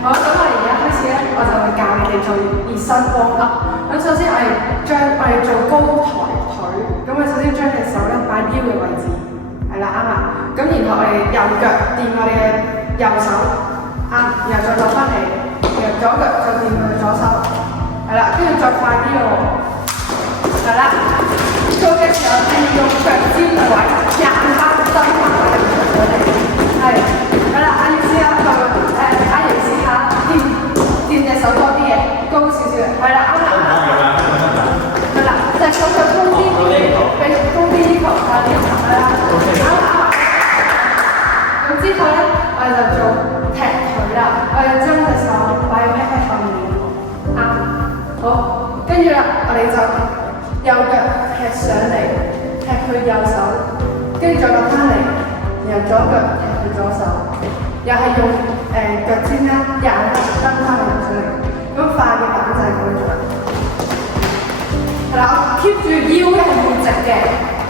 好，咁我哋而家開始咧，我就會教你哋做熱身 warm up。咁首先我哋做高抬腿，咁我首先將隻手咧擺腰嘅位置，係啦啱啦。咁然後我哋右腳掂我哋嘅右手，啱，然後再落翻嚟，然後左腳再掂我哋左手，係啦，跟住再快啲喎，係啦。做嘅時候係用腳尖嘅位，廿下蹲翻嚟，係啦，阿姨試下阿姨試下掂隻手多啲嘢，高少少，係啦，啱啦，係啦，隻手腳高啲，俾高啲呢個，係啦，啱啦。咁之後咧，我哋就做踢腿啦，我哋將隻手擺喺後面，啱，好，跟住啦，我哋就右腳踢上嚟，踢去右手，跟住再落翻嚟，然後左腳踢去左手，又係用腳尖咧廿下蹬翻嚟上嚟，咁快嘅版就係咁樣做。係啦，keep 住腰咧係會直嘅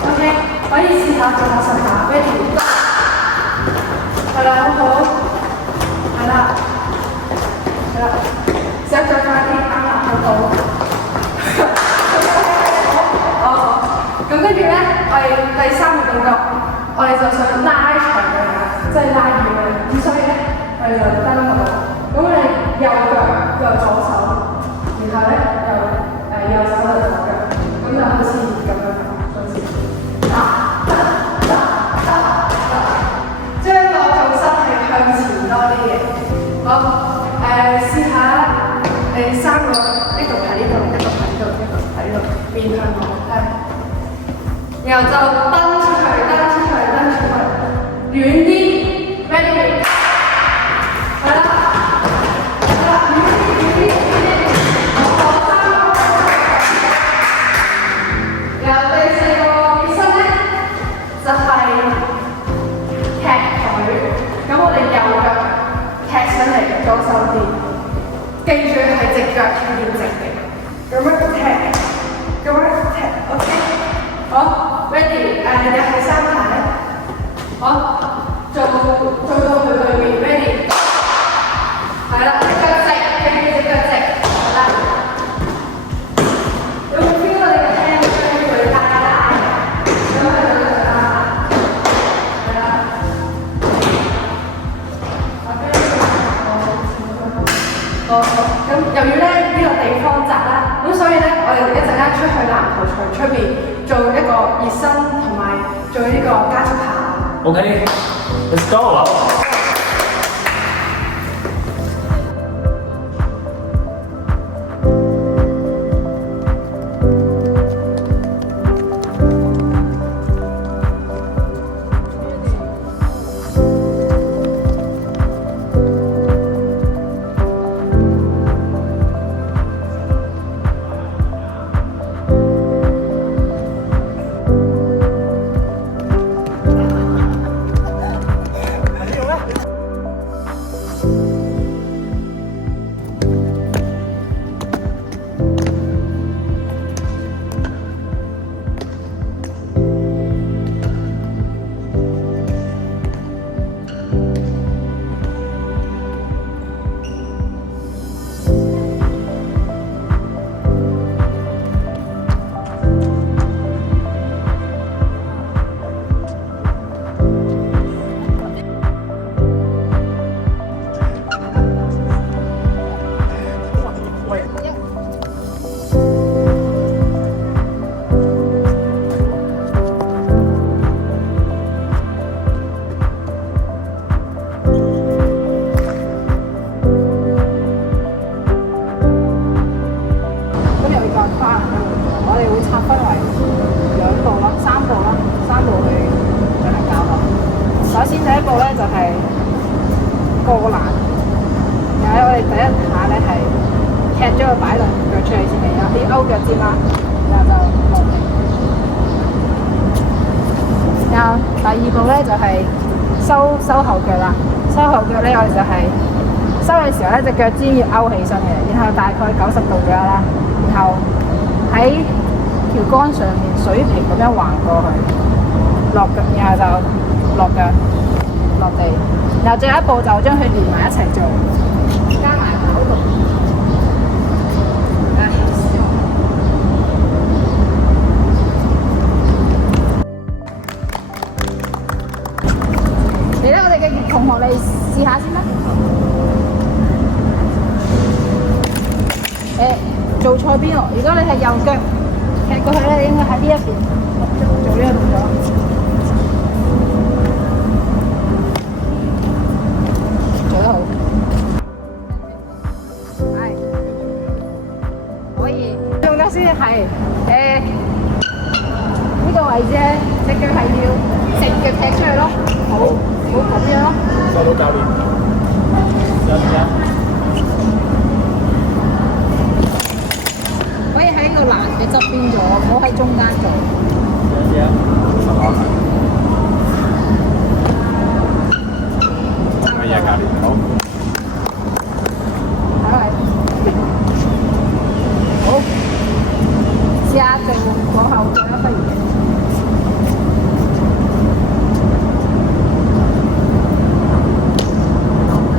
，OK， 可以試下做下10下 ，ready， 係啦，好好，係啦，試下再快啲，啱啦，好好。咁跟住咧，我哋第3個動作，我哋就想拉長佢啦，即係拉遠佢。咁所以咧，我哋就蹬落去。咁我哋右腳又左手，然後咧右手就左腳，咁就好似咁樣，好似將個重心係向前多啲嘅。好，試下3個，呢個喺呢度，一個喺呢度，一個喺呢度，面向我，係。然後就蹬出去，遠啲 ，ready， 係啦，遠啲，好，然後第4個熱身咧，就係踢腿，咁我哋右腳踢上嚟，左手掂，記住係隻腳要直嘅，咁樣踢，OK， 好。ready， 又係3下咧，好，做到佢對面 ，ready， 係啦，隻腳直，記住隻腳直，係啦，有冇 feel 到你嘅 hand 將佢拉，咁係啦，係啦，好，咁由於咧呢個地方窄啦，咁所以咧我哋一陣間出去籃球場出邊。做一個熱身同埋做呢個加速跑。OK，let's go。過欄，然後我哋第一下咧係踢咗個擺兩條腳出嚟先嘅，然後啲勾腳尖啦，然後就落地。然後第二步咧就係收後腳啦，收後腳咧我哋就係收嘅時候咧隻腳尖要勾起身嘅，然後大概90度左右啦，然後喺條桿上面水平咁樣橫過去，落腳，然後就落腳落地，然後最後一步就將佢連埋一齊做，加個。唉，嚟啦！我哋嘅同學嚟試下先啦。做錯邊喎？如果你係右腳踢過去咧，應該喺呢一邊做呢個動作。做得好，係可以。用得先係呢個位置咧，隻腳係要直腳踢出去咯，好咁樣咯。收到教練。可以喺個欄嘅側邊做，唔好喺中間做。係啊，教練好。係。好，試下做往後腳啦，不如。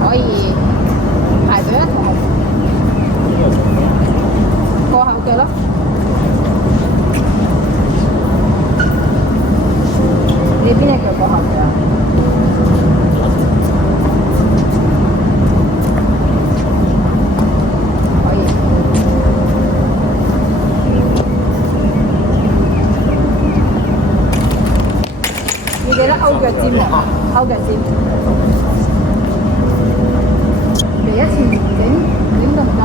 可以排隊啦，同學。過後腳咯。你邊隻腳過後腳啊？可以。要記得勾腳尖喎，勾腳尖。嚟一次整得唔得？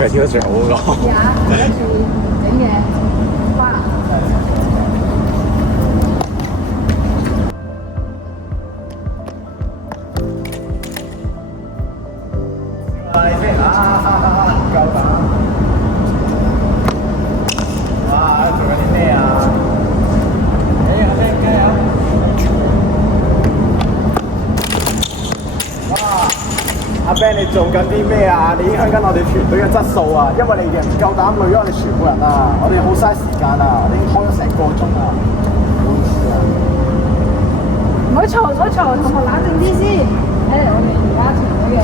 佢跳得最好嗰個。試下第一次整嘅花籃。係咩啊？夠膽！哇！做緊啲咩啊？加油！加油！哇！阿 Ben 你做緊啲咩啊？你影響緊我哋團隊嘅質素啊！因為你哋唔夠膽累咗我哋全部人啊！我哋好嘥時間啊！我哋已經開咗成個鐘啊！唔好意思啊！唔好嘈，同學冷靜啲先。睇嚟我哋而家團隊嘅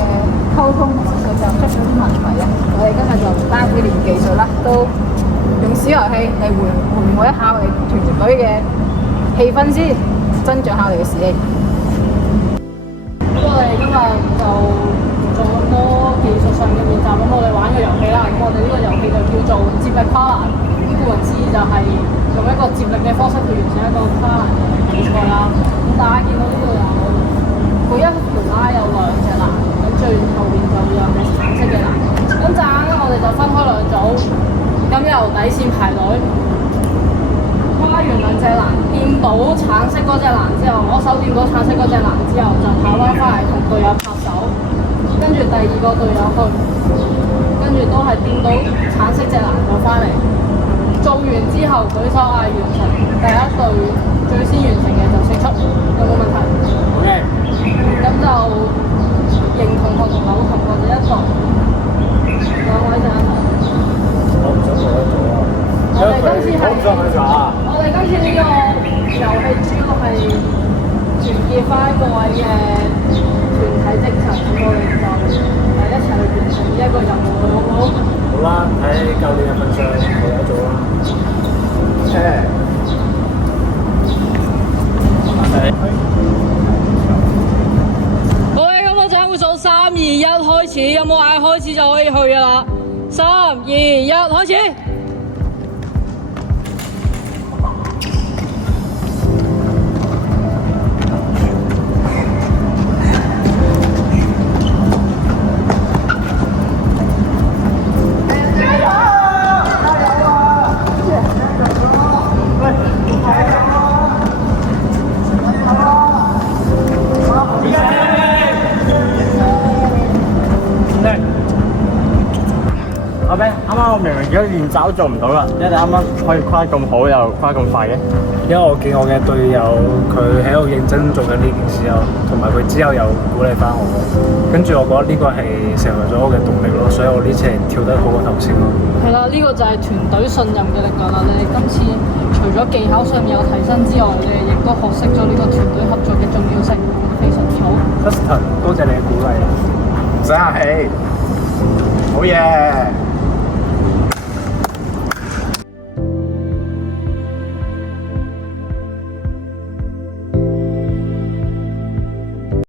溝通同埋實習出咗啲問題啊！我哋今日就唔單止練技術啦，都用小遊戲嚟緩和一下我哋團隊嘅氣氛先，增長下我哋嘅士氣。咁我哋今日就做咁多技術上嘅練習，咁我哋玩個遊戲啦。咁我哋呢個遊戲就叫做接力跨欄。咁顧名思義就係用一個接力嘅方式去完成一個跨欄嘅比賽啦。咁大家見到呢度有每一條拉有兩隻欄，咁最後邊就會有係橙色嘅欄。咁陣間咧，我哋就分開兩組，咁由底線排隊。跨完兩隻欄，掂到橙色嗰隻欄之後，我手掂到橙色嗰隻欄之後，就跑翻返嚟同隊友拍手，跟住第二個隊友去，跟住都係掂到橙色隻欄就翻嚟。做完之後舉手嗌完成，第一隊最先完成嘅就勝出，有冇問題 OK。咁就認同學同某同學就一隊，兩位就一隊。我唔想做一組啊！我哋今次係我唔想去做啊！我哋今次呢個遊戲主要係團結翻各位嘅團體精神，咁我哋就一齊去完成呢一個任務，好唔好？好啦，喺教練嘅份上，我有做啦。好嘅，咁我陣間會數3、2、1開始，有冇嗌開始就可以去㗎啦。3、2、1開始。阿 Ben，啱啱我明明見到練爪做唔到啦，因為你啱啱可以跨咁好又跨咁快嘅。因為我見我嘅隊友佢喺度認真做緊呢件事啊，同埋佢之後又鼓勵翻我，跟住我覺得呢個係成為咗我嘅動力咯，所以我呢次係跳得好過頭先咯。係啦，呢個就係團隊信任嘅力量啦。你哋今次除咗技巧上面有提升之外，你哋亦都學識咗呢個團隊合作嘅重要性，非常之好。Justin，多謝你嘅鼓勵。唔使客氣，好嘢。